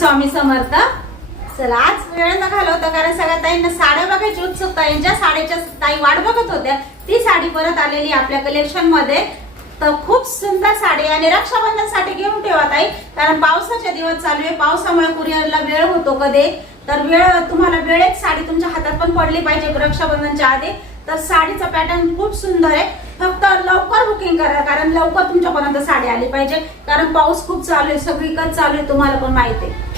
स्वामी समर्थ. चला आज वेळ न घालवता कारण सगळ्या ताईंना साड्या बघायची उत्सुकता आहे. ज्या साड्याच्या ताई वाट बघत होत्या ती साडी परत आलेली आपल्या कलेक्शन मध्ये. तर खूप सुंदर साडी आणि रक्षाबंधन साठी घेऊन ठेवा ताई, कारण पावसाचे दिवस चालू आहे. पावसामुळे कुरिअरला वेळ होतो कधी, तर वेळ तुम्हाला वेळेत साडी तुमच्या हातात पण पडली पाहिजे रक्षाबंधनच्या आधी. तर साडीचा पॅटर्न खूप सुंदर आहे. फक्त लवकर बुकिंग करा कारण लवकर तुमच्यापर्यंत साडी आली पाहिजे, कारण पाऊस खूप चालू आहे, सगळीकडे चालू आहे, तुम्हाला पण माहिती आहे.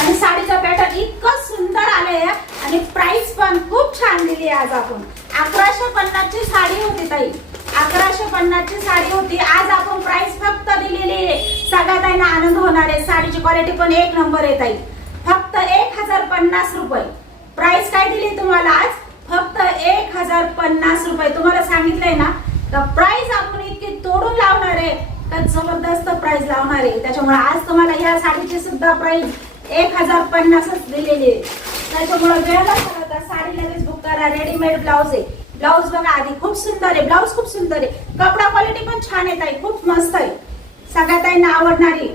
आणि साडीचा पॅटर्न इतकं सुंदर आले आणि प्राइस पण खूप छान दिली आज आपण. 1150 ची साडी होती ताई, 1150 ची साडी होती. आज आपण प्राइस फक्त दिलेली आहे, सगळ्या ताईंना आनंद होणार आहे. साडीची क्वालिटी पण एक नंबर आहे ताई. फक्त 1050 रुपये प्राइस काय दिली तुम्हाला आज, फक्त 1050 रुपये. तुम्हाला सांगितलंय ना तर प्राइस आपण इतकी तोडून लावणार आहे का जबरदस्त प्राइस लावणार आहे. त्याच्यामुळे आज तुम्हाला या साडीची सुद्धा प्राइस 1050च दिलेली आहे. त्याच्यामुळे वेळेला साडी लगेच बुक करा. रेडीमेड ब्लाउज आहे. ब्लाउज बघा आधी खूप सुंदर आहे, ब्लाउज खूप सुंदर आहे, कपडा क्वालिटी पण छान आहे ताई, खूप मस्त आहे, सगळ्या ताईंना आवडणारी.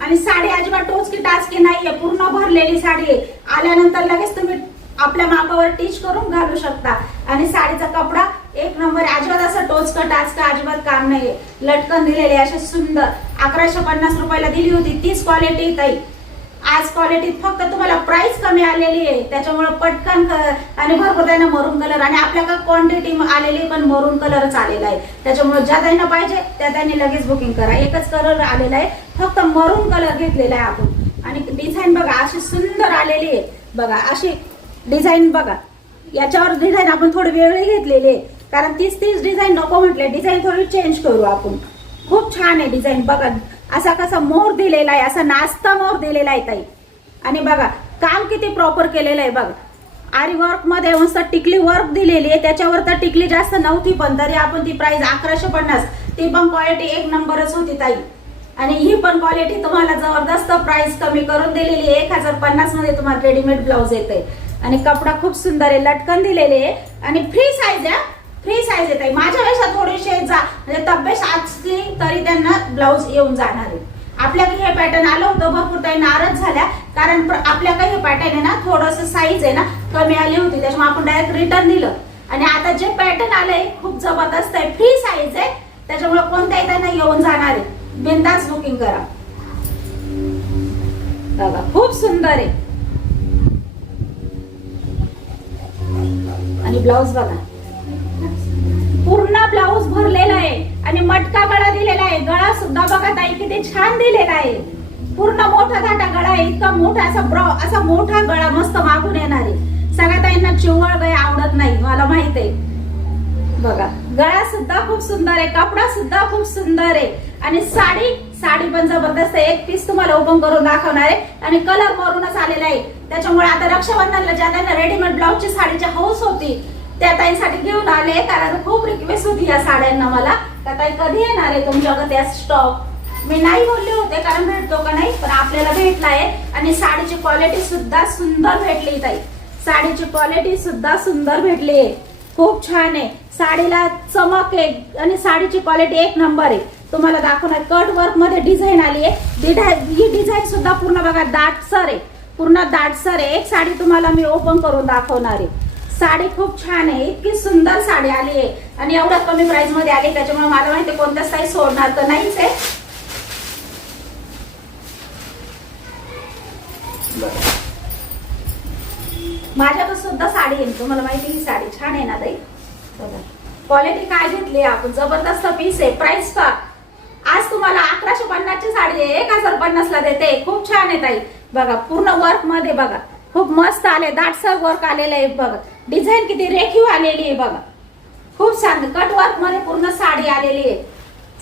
आणि साडी अजिबात टोचकी टाचकी नाहीये, पूर्ण भरलेली साडी आहे. आल्यानंतर लगेच तुम्ही आपल्या मापावर टिच करून घालू शकता. आणि साडीचा कपडा एक नंबर, अजिबात असं टोचकं टाचकं अजिबात काम नाहीये. लटकन दिलेले असे सुंदर. 1150 रुपयाला दिली होती तीच क्वालिटी ताई. आज क्वालिटीत फक्त तुम्हाला प्राइस कमी आलेली आहे, त्याच्यामुळे पटकन आणि भरपूर त्यांना मरून कलर आणि आपल्याकडे क्वांटिटी आलेली पण मरून कलरच आलेला आहे. त्याच्यामुळे ज्या त्यांना पाहिजे त्या त्यांनी लगेच बुकिंग करा. एकच कलर आलेला आहे, फक्त मरून कलर घेतलेला आहे आपण. आणि डिझाईन बघा अशी सुंदर आलेली आहे बघा, अशी डिझाईन बघा. याच्यावर डिझाईन आपण थोडी वेगळी घेतलेली आहे कारण तीच डिझाईन नको म्हटले, डिझाईन थोडी चेंज करू आपण. खूप छान आहे डिझाईन बघा. असा कसा मोर दिलेला आहे, असा नाचता मोर दिलेला आहे ताई. आणि बघा काम किती प्रॉपर केलेलं आहे बघा. आरी वर्क मध्ये मस्त टिकली वर्क दिलेली आहे. त्याच्यावर तर टिकली जास्त नव्हती पण तरी आपण ती प्राइस 1150, ती पण क्वालिटी एक नंबरच होती ताई. आणि ही पण क्वालिटी तुम्हाला जबरदस्त प्राइस कमी करून दिलेली आहे. 1050 मध्ये तुम्हाला रेडीमेड ब्लाउज येते. आणि कपडा खूप सुंदर आहे, लटकन दिलेले आहे आणि फ्री साईज आहे. फ्री साईज येत आहे. माझ्यापेक्षा थोडीशी म्हणजे तब्येत असली तरी त्यांना ब्लाऊज येऊन जाणार आहे. आपल्याकडे हे पॅटर्न आलं होतं, भरपूर काही नाराज झाल्या कारण आपल्याकडे हे पॅटर्न आहे ना थोडस साईज आहे ना कमी आली होती, त्याच्यामुळे आपण डायरेक्ट रिटर्न दिलं. आणि आता जे पॅटर्न आलंय खूप जबरदस्त आहे, फ्री साईज आहे, त्याच्यामुळे कोणत्याही त्यांना येऊन जाणार आहे. बिनधास्त बुकिंग करा. बघा खूप सुंदर आहे. आणि ब्लाऊज बघा पूर्ण ब्लाऊज भरलेला आहे आणि मटका गळा दिलेला आहे. गळा सुद्धा बघा ताई किती छान दिलेला आहे. पूर्ण मोठा धाटा गळा आहे, इतका मोठा असा मोठा गळा मस्त मागून येणार आहे. सगळ्या ताईंना चिवळ गळे आवडत नाही मला माहित आहे. बघा गळा सुद्धा खूप सुंदर आहे, कपडा सुद्धा खूप सुंदर आहे. आणि साडी पण जबरदस्त आहे. एक पीस तुम्हाला ओपन करून दाखवणार आहे आणि कलर मरूनच आलेला आहे. त्याच्यामुळे आता रक्षाबंधनला ज्या त्यांना रेडीमेड ब्लाऊजची साडीची हौस होती त्या ताईंसाठी घेऊन आले, कारण खूप रिक्वेस्ट होती या साड्यांना मला का ताई कधी येणार आहे तुमच्याकडे त्या स्टॉक. मी नाही बोलले होते कारण भेटतो का नाही, पण आपल्याला भेटला आहे. आणि साडीची क्वालिटी सुद्धा सुंदर भेटली ताई, साडीची क्वालिटी सुद्धा सुंदर भेटली आहे, खूप छान आहे. साडीला चमक आहे आणि साडीची क्वालिटी एक नंबर आहे. तुम्हाला दाखवणार कट वर्क मध्ये डिझाईन आली आहे. ही डिझाईन सुद्धा पूर्ण बघा दाटसर आहे, पूर्ण दाटसर आहे. एक साडी तुम्हाला मी ओपन करून दाखवणार आहे. साडी खूप छान आहे, इतकी सुंदर साडी आली आहे आणि एवढ्या कमी प्राइस मध्ये आली, त्याच्यामुळे मला माहिती कोणत्याच ताई सोडणार तर नाहीच आहे. माझ्याकडे सुद्धा साडी आहे, तुम्हाला माहिती ही साडी छान आहे ना ताई. बघा क्वालिटी काय घेतली आपण, जबरदस्त पीस आहे. प्राइस का आज तुम्हाला 1150 ची साडी आहे 1050 ला देते. खूप छान आहे ताई. बघा पूर्ण वर्क मध्ये बघा खूप मस्त आले, दाटसर वर्क आलेलं आहे. बघा डिझाईन किती रेखीव आलेली आहे बघा, खूप छान. कट वर्क मध्ये पूर्ण साडी आलेली आहे.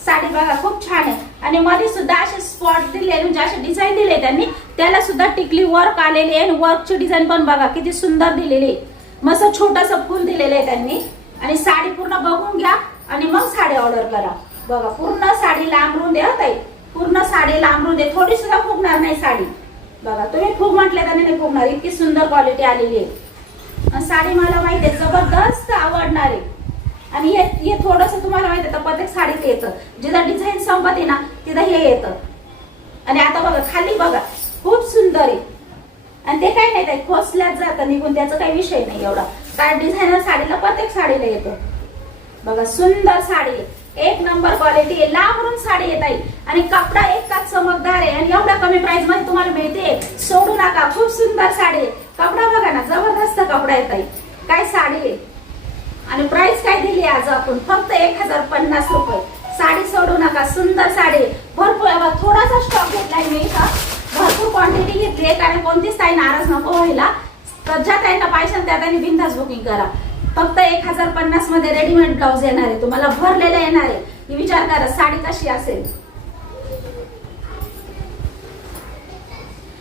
साडी बघा खूप छान आहे. आणि मध्ये सुद्धा असे स्पॉट दिले म्हणजे असे डिझाईन दिले त्यांनी, त्याला सुद्धा टिकली वर्क आलेली आहे. आणि वर्कची डिझाईन पण बघा किती सुंदर दिलेली आहे, मस्त छोटस फुल दिलेलं आहे त्यांनी. आणि साडी पूर्ण बघून घ्या आणि मग साडी ऑर्डर करा. बघा पूर्ण साडी लांबरून द्या ताई, पूर्ण साडी लांबरून दे, थोडी सुद्धा फुगणार नाही साडी. बघा तुम्ही फुग म्हटले त्याने नाही फुगणार, इतकी सुंदर क्वालिटी आलेली आहे. साडी मला माहिती आहे जबरदस्त आवडणार आहे. आणि हे थोडस तुम्हाला माहिती आहे प्रत्येक साडीत येतं, जिथं डिझाईन संपते ना तिथं हे येतं. आणि आता बघा खाली बघा खूप सुंदर आहे. आणि ते काही नाही, खोसल्यात जातं निघून, त्याचा काही विषय नाही एवढा. काय डिझायनर साडीला प्रत्येक साडीला येतो. बघा सुंदर साडी आहे, एक नंबर क्वालिटी आहे, लांबून साडी येत आहे आणि कपडा एकच चमकदार आहे आणि एवढ्या कमी प्राइस मध्ये तुम्हाला मिळते. सोडू नका, खूप सुंदर साडी आहे. कपडा बघा ना, जबरदस्त कपडा येत आहे. काय साडी आहे आणि प्राइस काय दिली आज आपण, फक्त 1050 रुपये. साडी सोडू नका, सुंदर साडी. भरपूर थोडासा स्टॉक घेतलाय मी इथं, भरपूर क्वांटिटी घेतली आहे, कारण कोणतीच ताई नाराज नको व्हायला. तर ज्या ताईंना पाहिजे त्या ताईंनी बिनधास्त बुकिंग करा. फक्त 1050 मध्ये रेडीमेड ब्लाउज येणार आहे तुम्हाला, भरलेले येणार आहे. विचार करा साडी कशी असेल.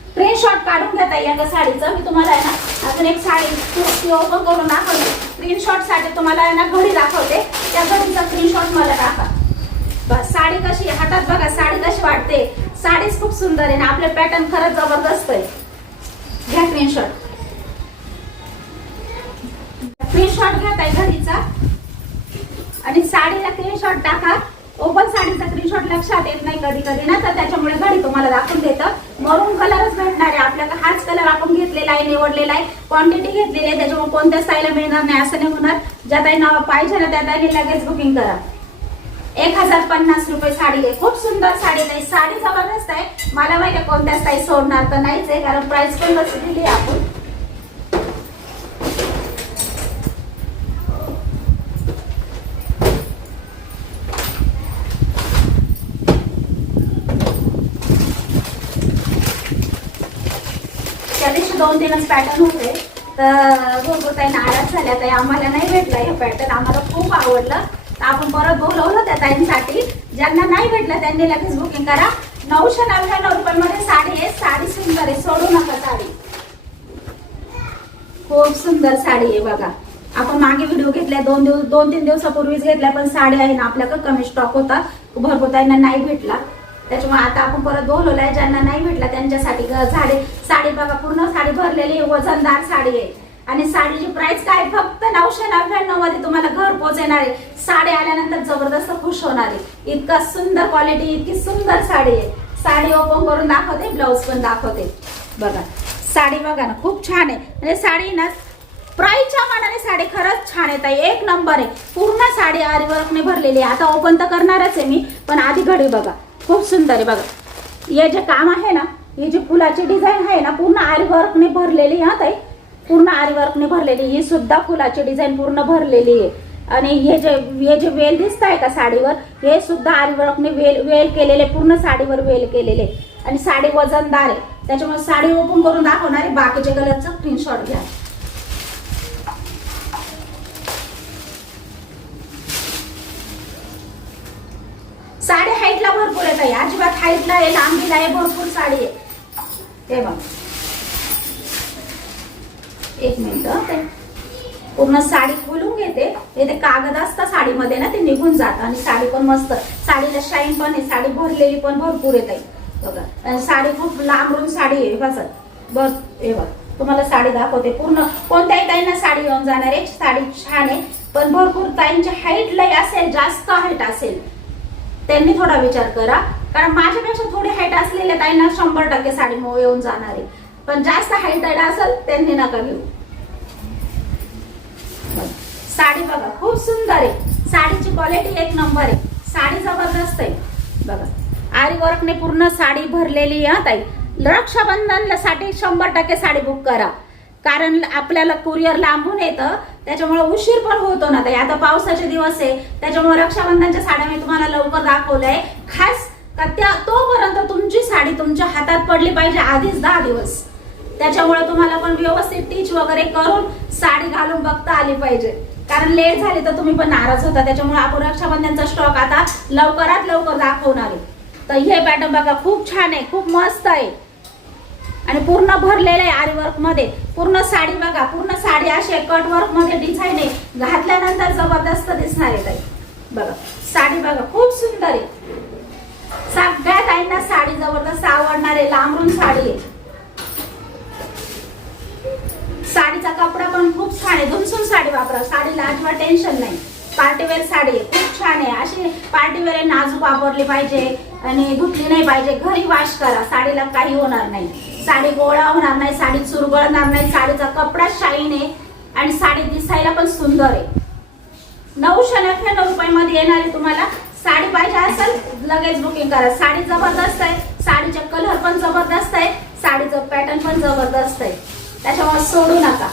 स्क्रीनशॉट काढून घेता या साडीचं. मी तुम्हाला आहे ना अजून एक साडी ओपन करून दाखवते. स्क्रीनशॉट साठी तुम्हाला आहे ना घडी दाखवते, त्या घडीचा स्क्रीनशॉट मला टाका. बस साडी कशी हातात बघा, साडी कशी वाटते. साडीच खूप सुंदर आहे ना, आपले पॅटर्न खरंच जबरदस्त आहे. घ्या स्क्रीनशॉट. स्क्रीनशॉट घ्या घडीचा आणि साडीला स्क्रीनशॉट टाका. ओपन साडीचा स्क्रीनशॉट लक्षात येत नाही कधी कधी ना, तर त्याच्यामुळे घडी तुम्हाला दाखवून देतं. मरून कलरच भेटणार आहे आपल्याला. हाच कलर आपण घेतलेला आहे, निवडलेला आहे, क्वांटिटी घेतलेली आहे, त्याच्यामुळे कोणत्या स्टाईलला मिळणार नाही असं नाही होणार. ज्या ताई नाव पाहिजे ना त्या ताईने लगेच बुकिंग करा. 1050 रुपये साडी आहे, खूप सुंदर साडी नाही. साडी जबरदस्त आहे. मला माहिती आहे कोणत्या स्टाईल सोडणार तर नाहीच आहे, कारण प्राइस पण कशी दिली आपण. त्या दिवशी 2-3 पॅटर्न होते, तर भरपूर ताई नाराज झाल्या. ताई आम्हाला नाही भेटला हे पॅटर्न, आम्हाला खूप आवडलं, तर आपण परत बोलवलं त्या ताईंसाठी. ज्यांना नाही भेटलं त्यांनी लगेच बुकिंग करा. 999 रुपयांमध्ये साडी आहे. साडी सुंदर आहे, सोडू नका साडी. खूप सुंदर साडी आहे बघा. आपण मागे व्हिडिओ घेतल्या 2-3 दिवसापूर्वीच घेतल्या, पण साडी आहे ना आपल्याकडे कमी स्टॉक होता, भरपूर ताईंना नाही भेटला. त्याच्यामुळे आता आपण परत बोलवलंय. ज्यांना नाही भेटला त्यांच्यासाठी साडी बघा, पूर्ण साडी भरलेली वजनदार साडी आहे. आणि साडीची प्राइस काय, फक्त 999 मध्ये तुम्हाला घर पोहोचणार आहे. साडी आल्यानंतर जबरदस्त खुश होणार आहे. इतका सुंदर क्वालिटी, इतकी सुंदर साडी आहे. साडी ओपन करून दाखवते, ब्लाउज पण दाखवते. बघा साडी बघा ना, खूप छान आहे. म्हणजे साडी ना प्राइसच्या मानाने साडी खरंच छान आहे, एक नंबर आहे. पूर्ण साडी आरी वर्कने भरलेली आहे. आता ओपन तर करणारच आहे मी, पण आधी घडी बघा, खूप सुंदर आहे. बघा हे जे काम आहे ना, ही जी फुलाची डिझाईन आहे ना, पूर्ण आरी वर्कने भरलेली. हा ताई, पूर्ण आरी वर्कने भरलेली. ही सुद्धा फुलाची डिझाईन पूर्ण भरलेली आहे. आणि हे जे वेल दिसत आहे का साडीवर, हे सुद्धा आरी वर्कने वेल केलेले, पूर्ण साडीवर वेल केलेले. आणि साडी वजनदार आहे, त्याच्यामुळे साडी ओपन करून दाखवणार आहे. बाकीच्या कलरचा स्क्रीनशॉट घ्या. साडी हाईटला भरपूर येत आहे, अजिबात हाईटला आहे, लांबीला आहे, भरपूर साडी आहे. ते बघ, एक मिनिट, पूर्ण साडी खोलून घेते. ते कागद असतं साडीमध्ये ना, ते निघून जात. आणि साडी पण मस्त, साडीला शाईन पण आहे, साडी भरलेली पण भरपूर येत आहे बघा. साडी खूप लांबून साडी आहे बस. बस हे बघ, तुम्हाला साडी दाखवते. पूर्ण कोणत्याही ताईंना साडी येऊन जाणार आहे. साडी छान आहे, पण भरपूर ताईंची हाईट लय असेल, जास्त हाईट असेल, त्यांनी थोडा विचार करा. कारण माझ्यापेक्षा थोडी हाईट असलेल्या ताईंना 100% साडी येऊन जाणार आहे. पण जास्त हाईट असेल त्यांनी नका घेऊ. साडी बघा, खूप सुंदर आहे. साडीची क्वालिटी एक नंबर आहे. साडी जबरदस्त आहे बघा. आरी वर्कने पूर्ण साडी भरलेली आहे ताई. रक्षाबंधनला साठी 100% साडी बुक करा, कारण आपल्याला कुरिअर लांबून येतं, त्याच्यामुळे उशीर पण होतो ना ताई. आता पावसाचे दिवस आहे, त्याच्यामुळे रक्षाबंधनच्या साड्या मी तुम्हाला लवकर दाखवलंय, खास का तोपर्यंत तुमची साडी तुमच्या हातात पडली पाहिजे आधीच 10 दिवस. त्याच्यामुळे तुम्हाला पण व्यवस्थित टीच वगैरे करून साडी घालून बघता आली पाहिजे, कारण लेट झाले तर तुम्ही पण नाराज होता. त्याच्यामुळे आपण रक्षाबंधनचा स्टॉक आता लवकरात लवकर दाखवणार आहे. तर हे पॅटर्न बघा, खूप छान आहे, खूप मस्त आहे आणि पूर्ण भरलेलं आहे आरी वर्क मध्ये. पूर्ण साडी बघा, पूर्ण साडी अशी कट वर्क मध्ये डिझाईन आहे, घातल्यानंतर जबरदस्त दिसणार आहे ताई. बघा साडी बघा, खूप सुंदर आहे. सगळ्या ताईंना साडी जबरदस्त आवडणार आहे. लांबून साडी आहे. साडीचा कपडा पण खूप छान आहे. धुमसून साडी वापरा, साडीला अजिबात टेन्शन नाही. पार्टीवेअर साडी आहे, खूप छान आहे. अशी पार्टीवेअर नाजूक वापरली पाहिजे, आणि धुतली नाही पाहिजे. घरी वॉश करा, साडीला काही होणार नाही. साडी गोळा होणार नाही, साडी चुरगळणार नाही, साडीचा कपडा शाईन आहे आणि साडी दिसायला पण सुंदर आहे. 999 रुपयामध्ये येणारी तुम्हाला साडी पाहिजे असेल लगेच बुकिंग करा. साडी जबरदस्त आहे, साडीचा कलर पण जबरदस्त आहे, साडीचं पॅटर्न पण जबरदस्त आहे, त्याच्यामुळे सोडू नका.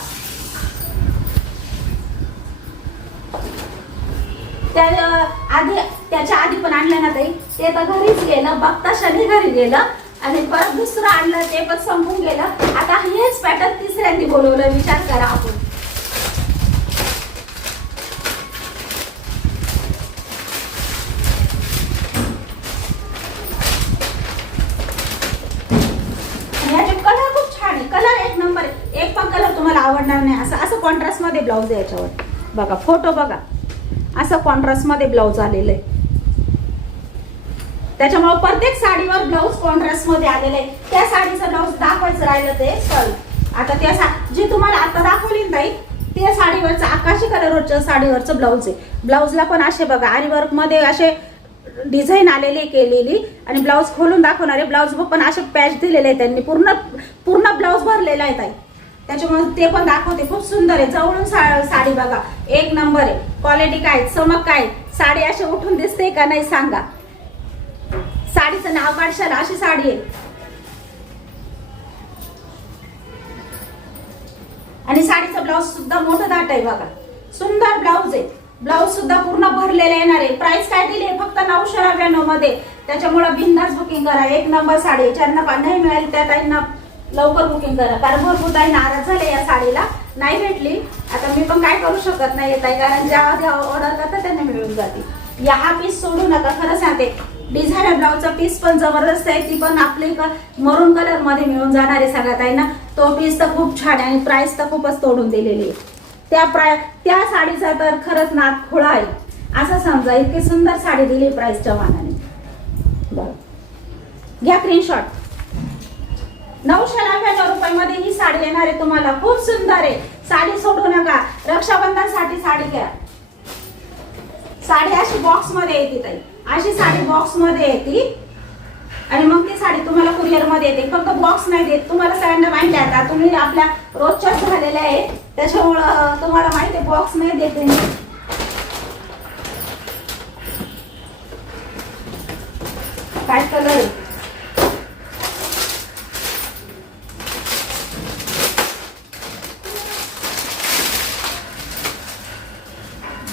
त्याच्या आधी पण आणलं ना ताई, ते तर घरीच गेलं, बघता शनी घरी गेलं आणि परत दुसरं आणलं ते पण संपून गेलं. आता हेच पॅटर्न तिसऱ्यांदी बोलवलं, विचार करा आपण. याचे कलर खूप छान आहे, कलर एक नंबर आहे. एक पण कलर तुम्हाला आवडणार नाही. असं असं कॉन्ट्रास्ट मध्ये ब्लाऊज आहे याच्यावर बघा, फोटो बघा, असं कॉन्ट्रास्ट मध्ये ब्लाऊज आलेलं आहे. त्याच्यामुळे प्रत्येक साडीवर ब्लाऊज कॉन्ट्रास्ट मध्ये आलेलं आहे. त्या साडीचं ब्लाऊज दाखवायचं राहिलं ते चल. आता त्या जी तुम्हाला आता दाखवली नाही त्या साडीवरचं आकाशी कलरवरच्या साडीवरचं ब्लाऊज आहे. ब्लाऊजला पण असे बघा आरी वर्क मध्ये असे डिझाईन आलेली केलेली आणि ब्लाऊज खोलून दाखवणारे ब्लाऊज पण असे पॅच दिलेले आहे त्यांनी, पूर्ण ब्लाऊज भरलेला आहे ताई. त्याच्यामुळे ते पण दाखवते, खूप सुंदर आहे. जवळून साडी बघा, एक नंबर आहे. क्वालिटी काय, चमक काय, साडी अशी उठून दिसते का नाही सांगा. साडीचं नाव काढशाल अशी साडी आहे. आणि साडीचं ब्लाऊज सुद्धा मोठं दाट आहे बघा, सुंदर ब्लाऊज आहे. ब्लाऊज सुद्धा पूर्ण भरलेला येणार आहे. प्राइस काय दिली आहे फक्त 999 मध्ये. त्याच्यामुळे बिनधास्त बुकिंग करा. एक नंबर साडी, ज्यांना नाही मिळाली त्या ताईंना लवकर बुकिंग करा, कारण भरपूर ताई नाराज झाले या साडीला नाही भेटली. आता मी पण काय करू शकत नाही ताई, कारण ज्या ऑर्डर करतात त्यांना मिळून जाते. या हा पीस सोडू नका, खरं सांगते. डिझायनर ब्लाऊजचा पीस पण जबरदस्त आहे, ती पण आपली मरून कलर मध्ये मिळून जाणार आहे सगळ्यात आहे ना. तो पीस तर खूप छान आहे आणि प्राइस तर खूपच तोडून दिलेली आहे. त्या साडीचा तर खरंच नाद खोळा आहे असं समजा. इतकी सुंदर साडी दिली प्राइसच्या मानाने. बरं घ्या स्क्रीनशॉट. 999 रुपयामध्ये ही साडी येणार आहे तुम्हाला, खूप सुंदर आहे. साडी सोडू नका. रक्षाबंधनसाठी साडी घ्या. साडी अशी बॉक्स मध्ये येते ताई, अशी साडी बॉक्स मध्ये येते आणि मग ती साडी तुम्हाला कुरिअर मध्ये येते. फक्त बॉक्स नाही देत, तुम्हाला सगळ्यांना माहिती आहे. आता तुम्ही आपल्या रोजच्याच झालेल्या आहे, त्याच्यामुळं तुम्हाला माहिती आहे बॉक्स नाही देते. काय कलर आहे,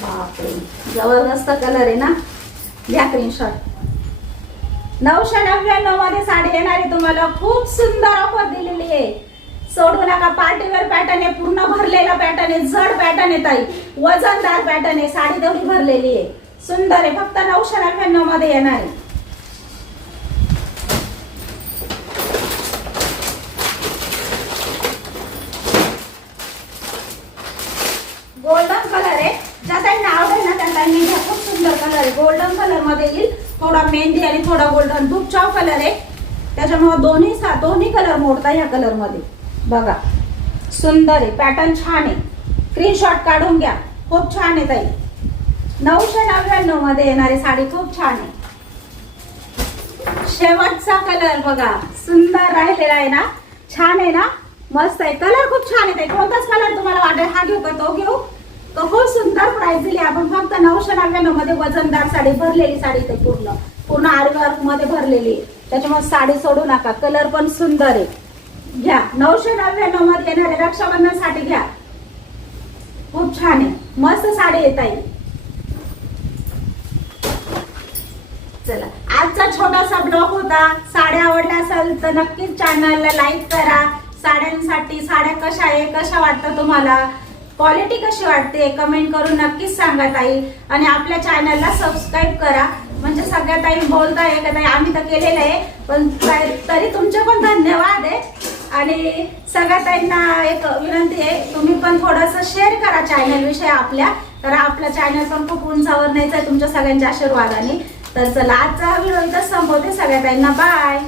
बापरे जबरदस्त कलर आहे ना. घ्या स्क्रीनशॉट. 999 मध्ये साडी येणार आहे तुम्हाला, खूप सुंदर ऑफर दिलेली आहे. सोडू नका. पार्टीवेअर पॅटर्न आहे, पूर्ण भरलेला पॅटर्न आहे, जड पॅटर्न आहे ताई, वजनदार पॅटर्न आहे. साडी तेवढी भरलेली आहे, सुंदर आहे. फक्त 999 मध्ये येणार आहे. गोल्डन कलर आहे, ज्या त्यांना आवडेल ना त्या त्यांनी घ्या. खूप सुंदर कलर आहे, गोल्डन कलर मध्ये येईल. थोडा मेहंदी आणि थोडा गोल्डन दुपचाव कलर आहे, त्याच्यामुळे दोन्ही कलर मोडता ह्या कलर मध्ये बघा. सुंदर आहे, पॅटर्न छान आहे. स्क्रीनशॉट काढून घ्या, खूप छान आहे ताई. 999 मध्ये येणारी साडी खूप छान आहे. शेवटचा कलर बघा, सुंदर राहिलेला आहे ना, छान आहे ना, मस्त आहे. कलर खूप छान आहे. कोणताच कलर तुम्हाला वाटेल हा घेऊ का तो घेऊ, तो खूप सुंदर प्राइस दिली आपण. फक्त 999 मध्ये वजनदार साडी, भरलेली साडी, ते पूर्ण आरी वर्क मध्ये भरलेली. त्याच्यामुळे साडी सोडू नका. कलर पण सुंदर आहे. घ्या. 999 मध्ये येणारे रक्षाबंधनसाठी घ्या. खूप छान आहे, मस्त साडी येत आहे. चला, आजचा छोटासा ब्लॉग होता. साड्या आवडल्या असेल तर नक्कीच चॅनलला लाईक करा. साड्यांसाठी साड्या कशा आहे, कशा वाटतं तुम्हाला, क्वालिटी कशी वाटते कमेंट करून नक्कीच सांगा ताई. आणि आपल्या चॅनलला सबस्क्राईब करा, म्हणजे सगळ्या ताई बोलताय का ताई आम्ही तर केलेलं आहे, पण तरी तुमचे पण धन्यवाद आहे. आणि सगळ्या ताईंना एक विनंती आहे, तुम्ही पण थोडंसं शेअर करा चॅनल विषयी आपल्या, तर आपलं चॅनल पण खूप उंचावर न्यायचं आहे तुमच्या सगळ्यांच्या आशीर्वादाने. तर चला, आजचा व्हिडिओ इथं संपवते. सगळ्या ताईंना बाय.